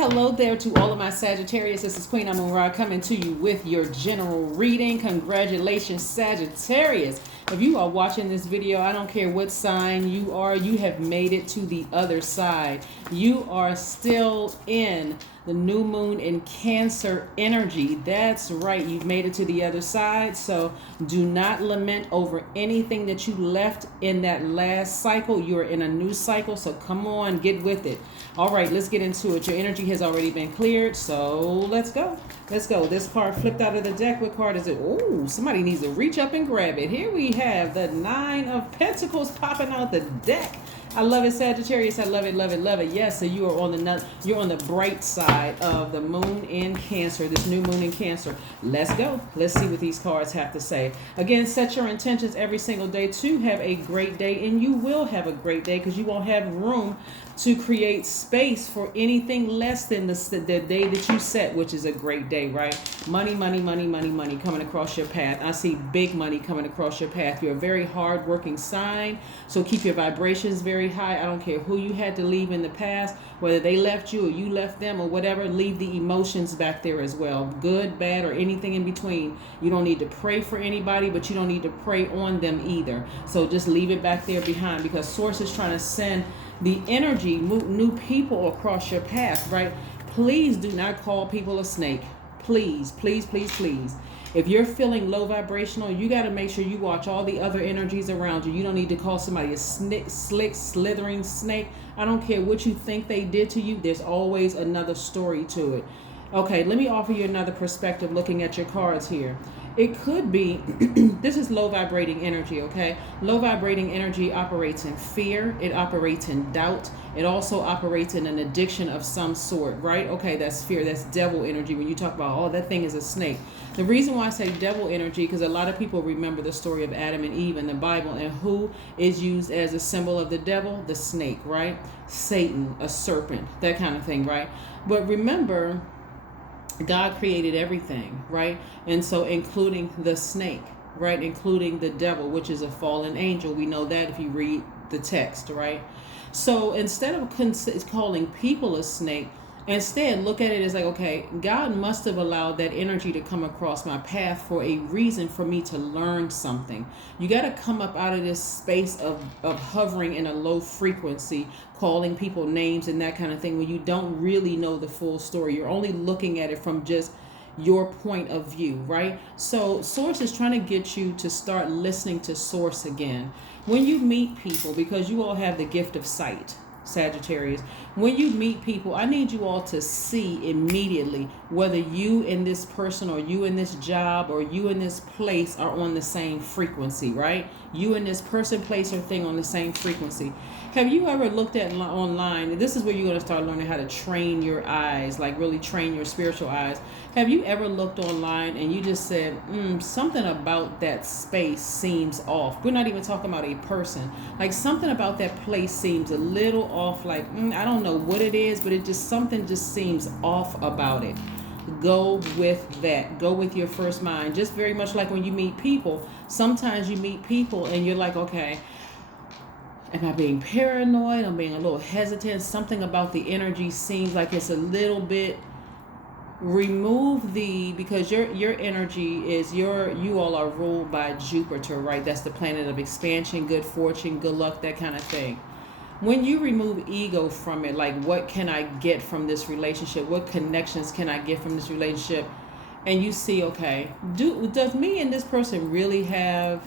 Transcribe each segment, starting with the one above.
hello there to all of my Sagittarius. This is Queen Amun Ra coming to you with your general reading. Congratulations, Sagittarius. If you are watching this video, I don't care what sign you are, you have made it to the other side. You are still in the new moon in Cancer energy. That's right, you've made it to the other side. So do not lament over anything that you left in that last cycle. You're in a new cycle, so come on, get with it. All right, let's get into it. Your energy has already been cleared, so let's go. Let's go. This card flipped out of the deck. What card is it? Oh, somebody needs to reach up and grab it. Here we have the Nine of Pentacles popping out the deck. I love it, Sagittarius. I love it, love it, love it. Yes, so you are on the bright side of the moon in Cancer, this new moon in Cancer. Let's go. Let's see what these cards have to say. Again, set your intentions every single day to have a great day, and you will have a great day because you won't have room to create space for anything less than the day that you set, which is a great day, right? Money, money, money, money, money coming across your path. I see big money coming across your path. You're a very hard-working sign, so keep your vibrations very high. I don't care who you had to leave in the past, whether they left you or you left them or whatever, leave the emotions back there as well. Good, bad, or anything in between. You don't need to pray for anybody, but you don't need to pray on them either. So just leave it back there behind, because Source is trying to send the energy, new people across your path, right? Please do not call people a snake. Please, please, please, please. If you're feeling low vibrational, you got to make sure you watch all the other energies around you. You don't need to call somebody a slick, slithering snake. I don't care what you think they did to you. There's always another story to it. Okay, let me offer you another perspective looking at your cards here. It could be, this is low vibrating energy, okay? Low vibrating energy operates in fear. It operates in doubt. It also operates in an addiction of some sort, right? Okay, that's fear. That's devil energy. When you talk about, oh, that thing is a snake. The reason why I say devil energy, because a lot of people remember the story of Adam and Eve in the Bible, and who is used as a symbol of the devil? The snake, right? Satan, a serpent, that kind of thing, right? But remember, God created everything, right? And so including the snake, right? Including the devil, which is a fallen angel. We know that if you read the text, right? So instead of calling people a snake, instead look at it as like, okay, God must have allowed that energy to come across my path for a reason, for me to learn something. You got to come up out of this space of hovering in a low frequency, calling people names and that kind of thing, when you don't really know the full story. You're only looking at it from just your point of view, right? So Source is trying to get you to start listening to Source again. When you meet people, because you all have the gift of sight, Sagittarius, when you meet people, I need you all to see immediately whether you and this person, or you in this job, or you in this place are on the same frequency, right? You and this person, place, or thing on the same frequency. Have you ever looked at online? This is where you're going to start learning how to train your eyes, like really train your spiritual eyes. Have you ever looked online and you just said, something about that space seems off? We're not even talking about a person. Like something about that place seems a little off. Like, I don't know what it is, but something just seems off about it. Go with that. Go with your first mind. Just very much like when you meet people. Sometimes you meet people and you're like, okay, am I being paranoid? I'm being a little hesitant. Something about the energy seems like it's a little bit. Remove because your energy is you all are ruled by Jupiter, right? That's the planet of expansion, good fortune, good luck, that kind of thing. When you remove ego from it, like what can I get from this relationship? What connections can I get from this relationship? And you see, okay, does me and this person really have,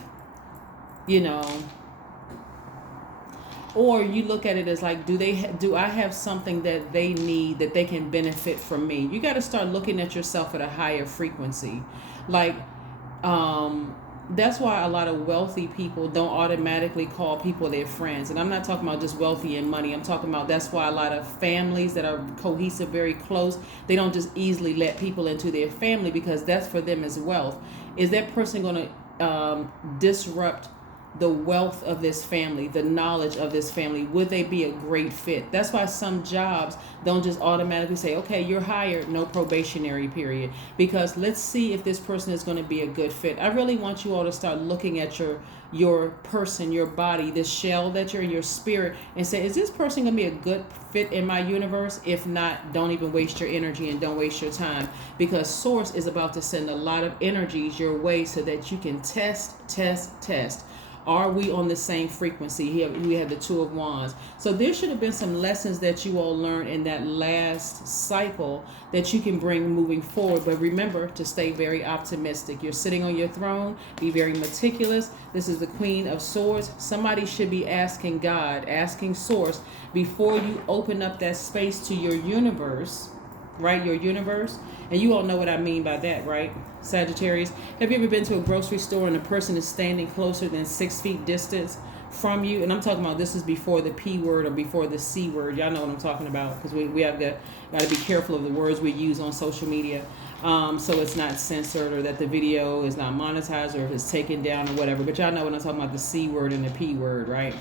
or you look at it as like, do I have something that they need that they can benefit from me? You got to start looking at yourself at a higher frequency. Like, that's why a lot of wealthy people don't automatically call people their friends. And I'm not talking about just wealthy and money. I'm talking about, that's why a lot of families that are cohesive, very close, they don't just easily let people into their family, because that's for them as wealth. Is that person going to disrupt the wealth of this family, the knowledge of this family. Would they be a great fit? That's why some jobs don't just automatically say, okay, you're hired, no probationary period. Because let's see if this person is going to be a good fit. I really want you all to start looking at your person, your body, this shell that you're in, your spirit, and say, is this person going to be a good fit in my universe? If not, don't even waste your energy and don't waste your time, because Source is about to send a lot of energies your way so that you can test. Are we on the same frequency? Here we have the Two of Wands. So there should have been some lessons that you all learned in that last cycle that you can bring moving forward. But remember to stay very optimistic. You're sitting on your throne. Be very meticulous. This is the Queen of Swords. Somebody should be asking God, asking Source, before you open up that space to your universe, right? Your universe. And you all know what I mean by that, right? Sagittarius. Have you ever been to a grocery store and a person is standing closer than 6 feet distance from you? And I'm talking about, this is before the P word or before the C word. Y'all know what I'm talking about, because we have got to be careful of the words we use on social media. So it's not censored, or that the video is not monetized, or if it's taken down or whatever. But y'all know what I'm talking about, the C word and the P word, right?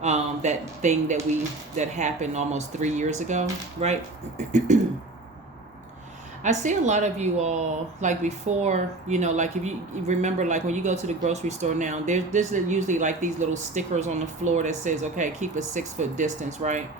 That thing that happened almost 3 years ago, right? I see a lot of you all, like before, like if you remember, like when you go to the grocery store now, there's usually like these little stickers on the floor that says, okay, keep a 6 foot distance, right?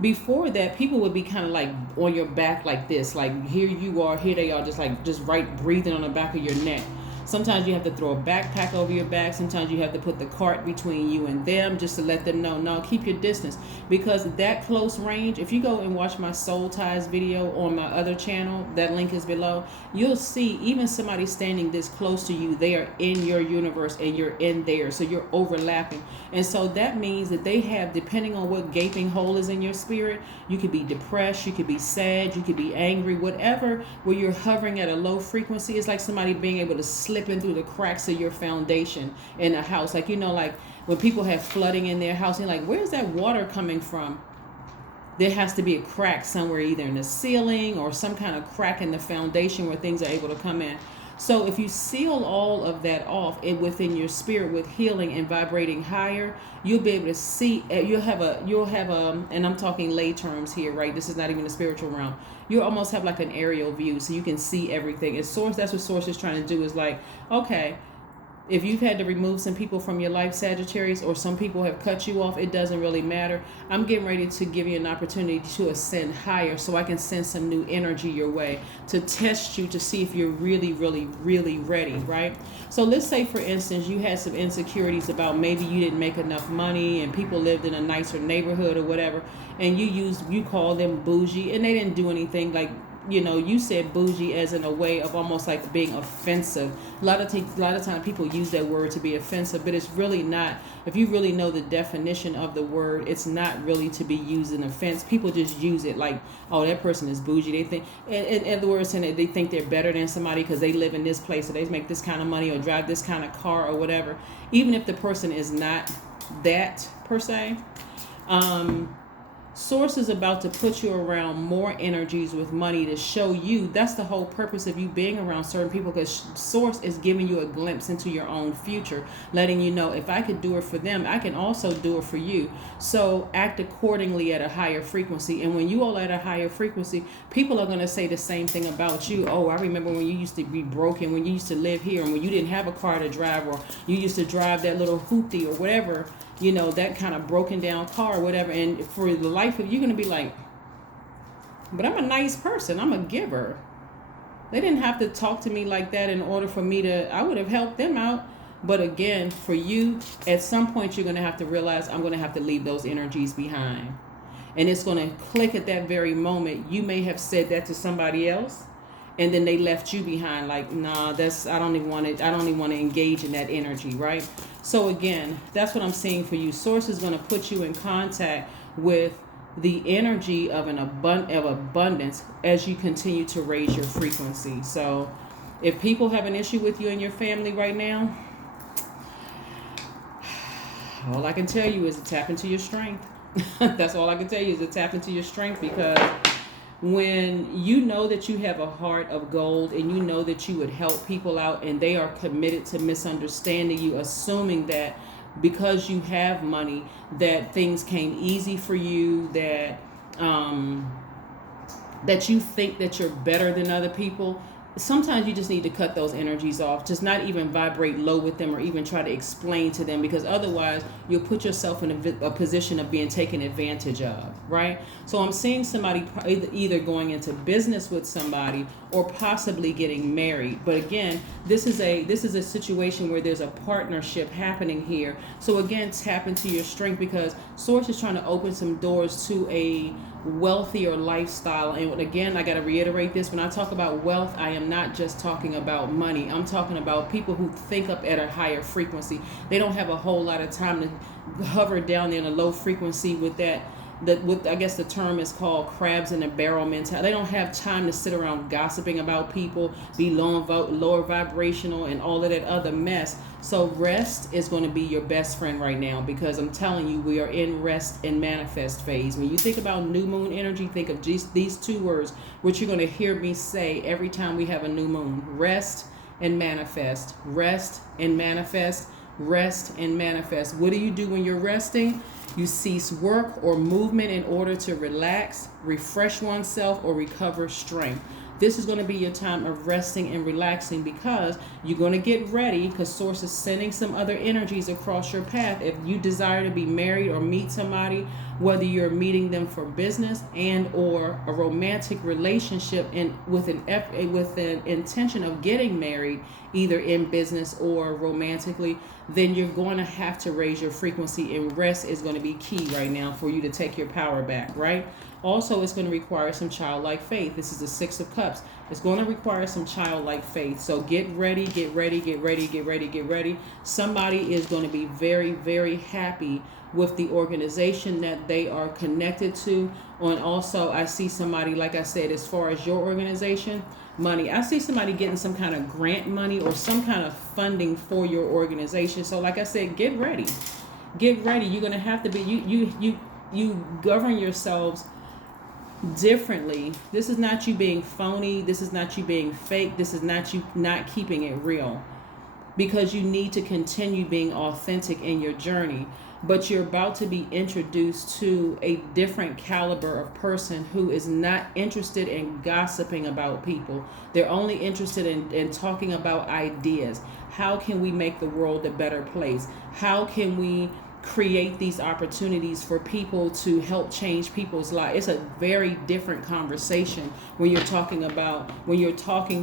Before that, people would be kind of like on your back like this, like here you are, here they are, just right breathing on the back of your neck. Sometimes you have to throw a backpack over your back. Sometimes you have to put the cart between you and them just to let them know, no, keep your distance. Because that close range, if you go and watch my Soul Ties video on my other channel, that link is below, you'll see even somebody standing this close to you, they are in your universe and you're in theirs. So you're overlapping. And so that means that they have, depending on what gaping hole is in your spirit, you could be depressed, you could be sad, you could be angry, whatever, where you're hovering at a low frequency. It's like somebody being able to slip in through the cracks of your foundation in a house. Like, like when people have flooding in their house, and like, where's that water coming from? There has to be a crack somewhere, either in the ceiling or some kind of crack in the foundation where things are able to come in. So if you seal all of that off within your spirit with healing and vibrating higher, you'll be able to see, you'll have a, and I'm talking lay terms here, right? This is not even the spiritual realm. You'll almost have like an aerial view, so you can see everything. And Source, that's what Source is trying to do, is like, okay, if you've had to remove some people from your life, Sagittarius, or some people have cut you off, it doesn't really matter. I'm getting ready to give you an opportunity to ascend higher, so I can send some new energy your way to test you, to see if you're really, really, really ready, right? So let's say, for instance, you had some insecurities about maybe you didn't make enough money and people lived in a nicer neighborhood or whatever, and you call them bougie, and they didn't do anything. Like, you said bougie as in a way of almost like being offensive. A lot of times people use that word to be offensive, but it's really not. If you really know the definition of the word, it's not really to be used in offense. People just use it like, oh, that person is bougie. They think, in other words, they think they're better than somebody because they live in this place, or they make this kind of money, or drive this kind of car, or whatever. Even if the person is not that per se. Source is about to put you around more energies with money to show you. That's the whole purpose of you being around certain people, because Source is giving you a glimpse into your own future, letting you know, if I could do it for them, I can also do it for you. So act accordingly at a higher frequency. And when you all at a higher frequency, people are going to say the same thing about you. Oh, I remember when you used to be broken, when you used to live here, and when you didn't have a car to drive, or you used to drive that little hoopty or whatever, that kind of broken down car or whatever. And for the life of you, you're going to be like, but I'm a nice person. I'm a giver. They didn't have to talk to me like that in order for me to, I would have helped them out. But again, for you, at some point, you're going to have to realize, I'm going to have to leave those energies behind. And it's going to click at that very moment. You may have said that to somebody else, and then they left you behind. Like, nah, I don't even want to engage in that energy, right? So again, that's what I'm seeing for you. Source is going to put you in contact with the energy of abundance as you continue to raise your frequency. So if people have an issue with you and your family right now, all I can tell you is to tap into your strength. That's all I can tell you, is to tap into your strength, because when you know that you have a heart of gold, and you know that you would help people out, and they are committed to misunderstanding you, assuming that because you have money, that things came easy for you, that that you think that you're better than other people. Sometimes you just need to cut those energies off. Just not even vibrate low with them or even try to explain to them, because otherwise you'll put yourself in a position of being taken advantage of, right? So I'm seeing somebody either going into business with somebody or possibly getting married. But again, this is a situation where there's a partnership happening here. So again, tap into your strength, because Source is trying to open some doors to a wealthier lifestyle. And again, I got to reiterate this: when I talk about wealth, I am not just talking about money. I'm talking about people who think up at a higher frequency. They don't have a whole lot of time to hover down there in a low frequency with that. With, I guess the term is called crabs in a barrel mentality. They don't have time to sit around gossiping about people, be lower vibrational and all of that other mess. So rest is going to be your best friend right now, because I'm telling you, we are in rest and manifest phase. When you think about new moon energy, think of these two words, which you're going to hear me say every time we have a new moon: rest and manifest. Rest and manifest. Rest and manifest. What do you do when you're resting? You cease work or movement in order to relax, refresh oneself, or recover strength. This is going to be your time of resting and relaxing, because you're going to get ready, because Source is sending some other energies across your path. If you desire to be married or meet somebody, whether you're meeting them for business and or a romantic relationship, and with an intention of getting married, either in business or romantically, then you're going to have to raise your frequency, and rest is going to be key right now for you to take your power back, right? Also, it's going to require some childlike faith. This is the Six of Cups. It's going to require some childlike faith. So get ready, get ready, get ready, get ready, get ready. Somebody is going to be very, very happy with the organization that they are connected to. And also, I see somebody, like I said, as far as your organization, money. I see somebody getting some kind of grant money or some kind of funding for your organization. So like I said, get ready. Get ready. You're going to have to be, you govern yourselves differently. This is not you being phony. This is not you being fake. This is not you not keeping it real, because you need to continue being authentic in your journey. But you're about to be introduced to a different caliber of person who is not interested in gossiping about people. They're only interested in talking about ideas. How can we make the world a better place? How can we create these opportunities for people to help change people's lives? It's a very different conversation when you're talking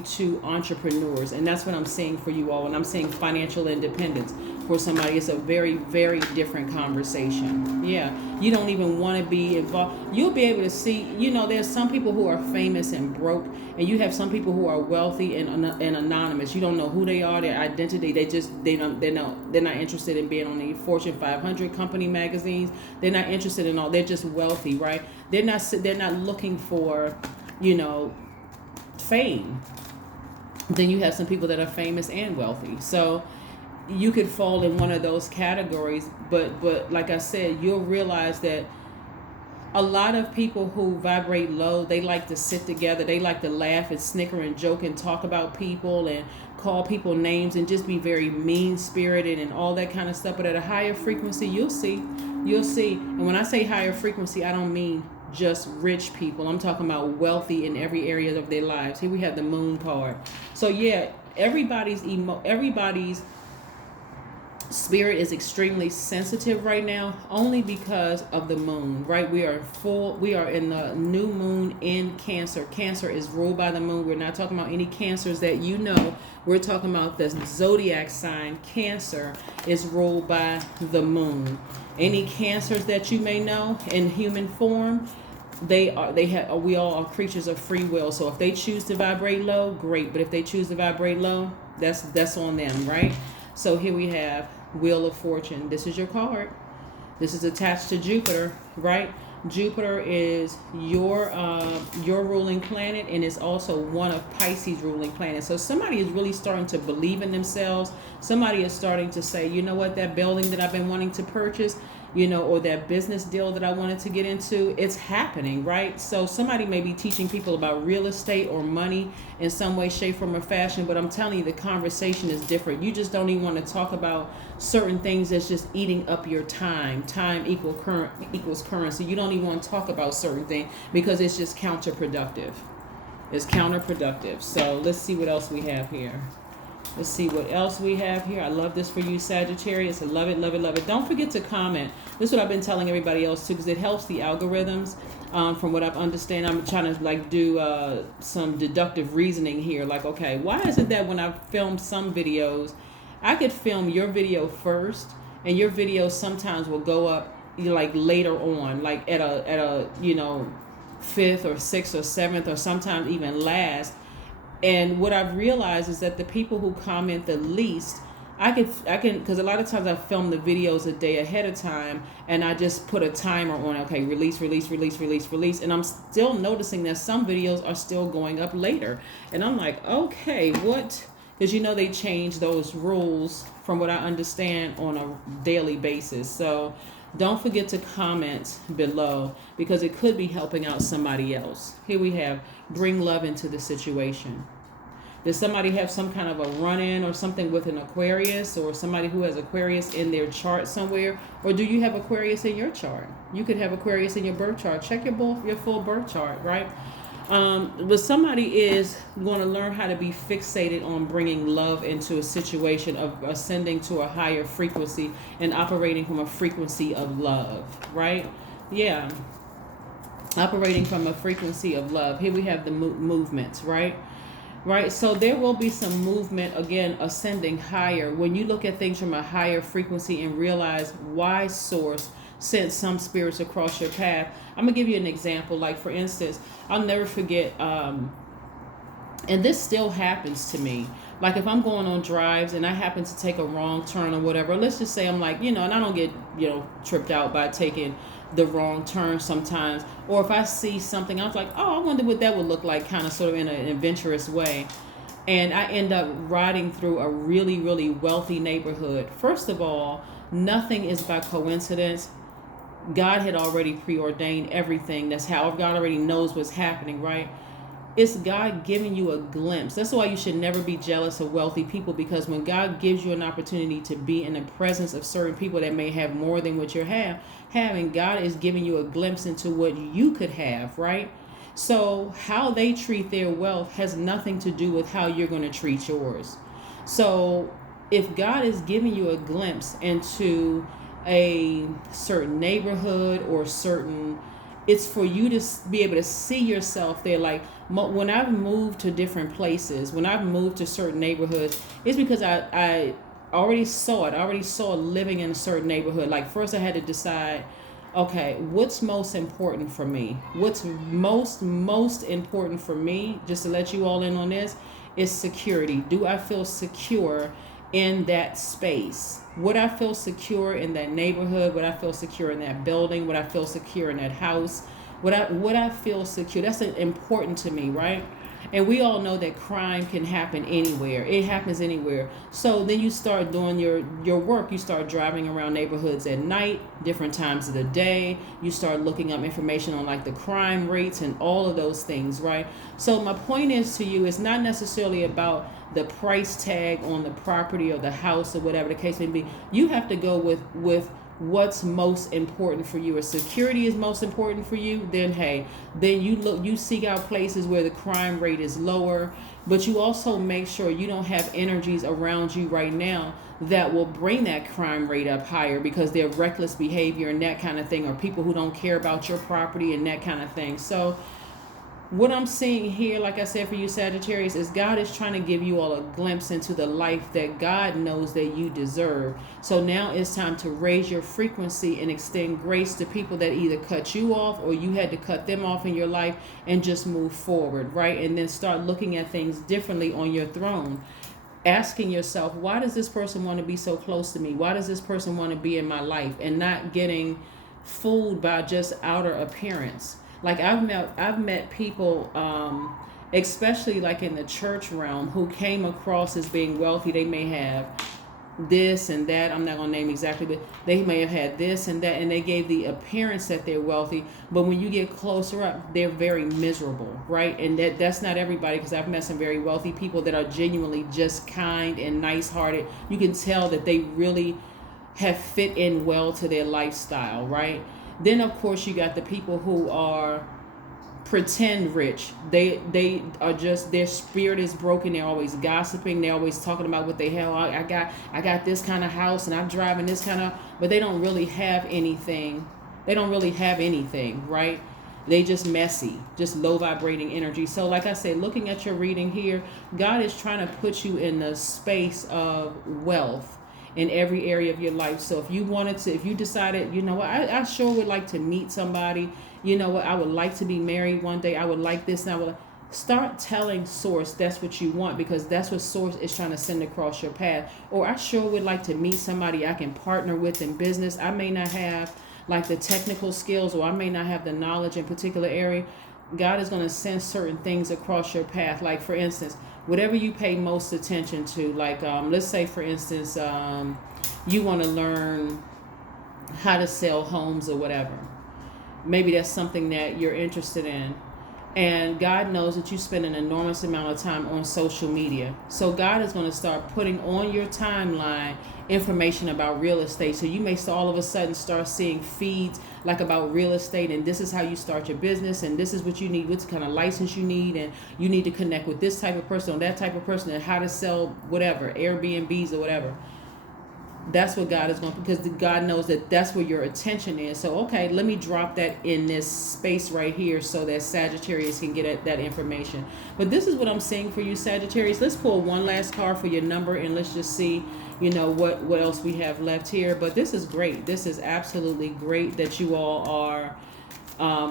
to entrepreneurs. And that's what I'm saying for you all. When I'm saying financial independence for somebody, it's a very, very different conversation. Yeah, you don't even want to be involved. You'll be able to see, there's some people who are famous and broke, and you have some people who are wealthy and anonymous. You don't know who they are, their identity. They're not interested in being on the Fortune 500 company magazines. They're not interested in all. They're just wealthy, right? They're not looking for, fame. Then you have some people that are famous and wealthy. So you could fall in one of those categories, but like I said, you'll realize that a lot of people who vibrate low, they like to sit together, they like to laugh and snicker and joke and talk about people and call people names and just be very mean-spirited and all that kind of stuff. But at a higher frequency, you'll see. And when I say higher frequency, I don't mean just rich people. I'm talking about wealthy in every area of their lives. Here we have the moon card. So yeah, everybody's spirit is extremely sensitive right now, only because of the moon, right? We are in the new moon in Cancer. Cancer is ruled by the moon. We're not talking about any cancers that we're talking about the Zodiac sign. Cancer is ruled by the moon. Any cancers that you may know in human form, we all are creatures of free will. So if they choose to vibrate low, great. But if they choose to vibrate low, that's on them, right? So here we have Wheel of Fortune. This is your card. This is attached to Jupiter, right? Jupiter is your ruling planet, and it's also one of Pisces' ruling planets. So somebody is really starting to believe in themselves. Somebody is starting to say, you know what, that building that I've been wanting to purchase, or that business deal that I wanted to get into, it's happening, right? So somebody may be teaching people about real estate or money in some way, shape, form, or fashion, but I'm telling you, the conversation is different. You just don't even want to talk about certain things that's just eating up your time. Time equals currency. You don't even want to talk about certain things because it's just counterproductive. It's counterproductive. So let's see what else we have here. Let's see what else we have here. I love this for you, Sagittarius. I love it, love it, love it. Don't forget to comment. This is what I've been telling everybody else too, because it helps the algorithms. From what I've understand, I'm trying to do some deductive reasoning here. Like, okay, why is it that when I film some videos, I could film your video first, and your video sometimes will go up later on, like at a fifth or sixth or seventh or sometimes even last. And what I've realized is that the people who comment the least, I can, because a lot of times I film the videos a day ahead of time, and I just put a timer on, okay, release, and I'm still noticing that some videos are still going up later. And I'm like, okay, what? Because they change those rules from what I understand on a daily basis. So don't forget to comment below, because it could be helping out somebody else. Here we have, bring love into the situation. Does somebody have some kind of a run-in or something with an Aquarius, or somebody who has Aquarius in their chart somewhere? Or do you have Aquarius in your chart? You could have Aquarius in your birth chart. Check your full birth chart, right? But somebody is going to learn how to be fixated on bringing love into a situation, of ascending to a higher frequency and operating from a frequency of love, right? Yeah. Operating from a frequency of love. Here we have the movements, right? Right, so there will be some movement, again, ascending higher. When you look at things from a higher frequency and realize why source sent some spirits across your path. I'm going to give you an example. Like, for instance, I'll never forget, and this still happens to me. Like, if I'm going on drives and I happen to take a wrong turn or whatever, let's just say I'm like, and I don't get, tripped out by taking the wrong turn sometimes. Or if I see something, I was like, oh, I wonder what that would look like, kind of sort of in an adventurous way. And I end up riding through a really, really wealthy neighborhood. First of all, nothing is by coincidence. God had already preordained everything. That's how God already knows what's happening, right? It's God giving you a glimpse. That's why you should never be jealous of wealthy people, because when God gives you an opportunity to be in the presence of certain people that may have more than what you're having, God is giving you a glimpse into what you could have, right? So how they treat their wealth has nothing to do with how you're going to treat yours. So if God is giving you a glimpse into a certain neighborhood or it's for you to be able to see yourself there. Like, when I've moved to different places, when I've moved to certain neighborhoods, it's because I already saw it. I already saw living in a certain neighborhood. Like, first I had to decide, okay, what's most important for me? What's most important for me, just to let you all in on this, is security. Do I feel secure in that space? Would I feel secure in that neighborhood? Would I feel secure in that building? Would I feel secure in that house? Would I feel secure? That's important to me, right? And we all know that crime can happen anywhere. It happens anywhere. So then you start doing your work. You start driving around neighborhoods at night, different times of the day. You start looking up information on like the crime rates and all of those things, right? So my point is to you, it's not necessarily about the price tag on the property or the house or whatever the case may be. You have to go with what's most important for you. If security is most important for you, then you seek out places where the crime rate is lower, but you also make sure you don't have energies around you right now that will bring that crime rate up higher, because they're reckless behavior and that kind of thing, or people who don't care about your property and that kind of thing. So what I'm seeing here, like I said, for you Sagittarius, is God is trying to give you all a glimpse into the life that God knows that you deserve. So now it's time to raise your frequency and extend grace to people that either cut you off or you had to cut them off in your life, and just move forward, right? And then start looking at things differently on your throne. Asking yourself, why does this person want to be so close to me? Why does this person want to be in my life? And not getting fooled by just outer appearance. Like, I've met people, especially like in the church realm, who came across as being wealthy. They may have this and that. I'm not going to name exactly, but they may have had this and that, and they gave the appearance that they're wealthy. But when you get closer up, they're very miserable, right? And that's not everybody, because I've met some very wealthy people that are genuinely just kind and nice-hearted. You can tell that they really have fit in well to their lifestyle, right? Then, of course, you got the people who are pretend rich. They are just, their spirit is broken. They're always gossiping. They're always talking about what they have. I got this kind of house and I'm driving this kind of, but they don't really have anything. They don't really have anything, right? They just messy, just low vibrating energy. So like I said, looking at your reading here, God is trying to put you in the space of wealth in every area of your life. So if you wanted to, if you decided, you know what, I sure would like to meet somebody, you know what, I would like to be married one day, I would like this, and I would start telling Source that's what you want, because that's what Source is trying to send across your path. Or I sure would like to meet somebody I can partner with in business. I may not have like the technical skills, or I may not have the knowledge in particular area. God is going to send certain things across your path. Like, for instance, whatever you pay most attention to, like let's say, for instance, you want to learn how to sell homes or whatever. Maybe that's something that you're interested in. And God knows that you spend an enormous amount of time on social media. So God is going to start putting on your timeline information about real estate. So you may all of a sudden start seeing feeds like about real estate, and this is how you start your business, and this is what you need, what kind of license you need, and you need to connect with this type of person or that type of person, and how to sell whatever, Airbnbs or whatever. That's what God is going to, because God knows that that's where your attention is. So, okay, let me drop that in this space right here so that Sagittarius can get at that information. But this is what I'm seeing for you, Sagittarius. Let's pull one last card for your number, and let's just see, you know, what else we have left here. But this is great. This is absolutely great that you all are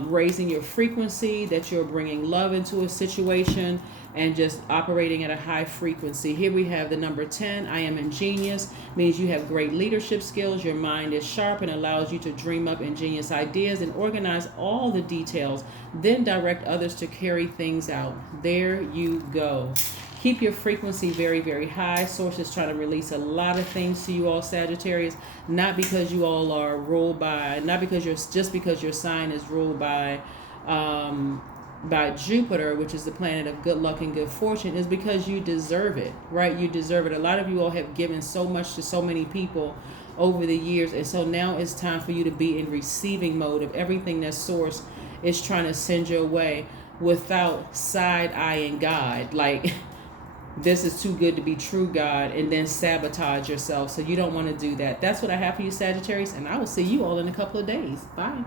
raising your frequency, that you're bringing love into a situation and just operating at a high frequency. Here we have the number 10. I am ingenious. Means you have great leadership skills. Your mind is sharp and allows you to dream up ingenious ideas and organize all the details, then direct others to carry things out. There you go. Keep your frequency very, very high. Source is trying to release a lot of things to you all, Sagittarius, not because you all are ruled by, not because because your sign is ruled by Jupiter, which is the planet of good luck and good fortune, is because you deserve it, right? You deserve it. A lot of you all have given so much to so many people over the years, and so now it's time for you to be in receiving mode of everything that Source is trying to send your way, without side-eyeing God, like this is too good to be true, God, and then sabotage yourself. So you don't want to do that. That's what I have for you, Sagittarius, and I will see you all in a couple of days. Bye.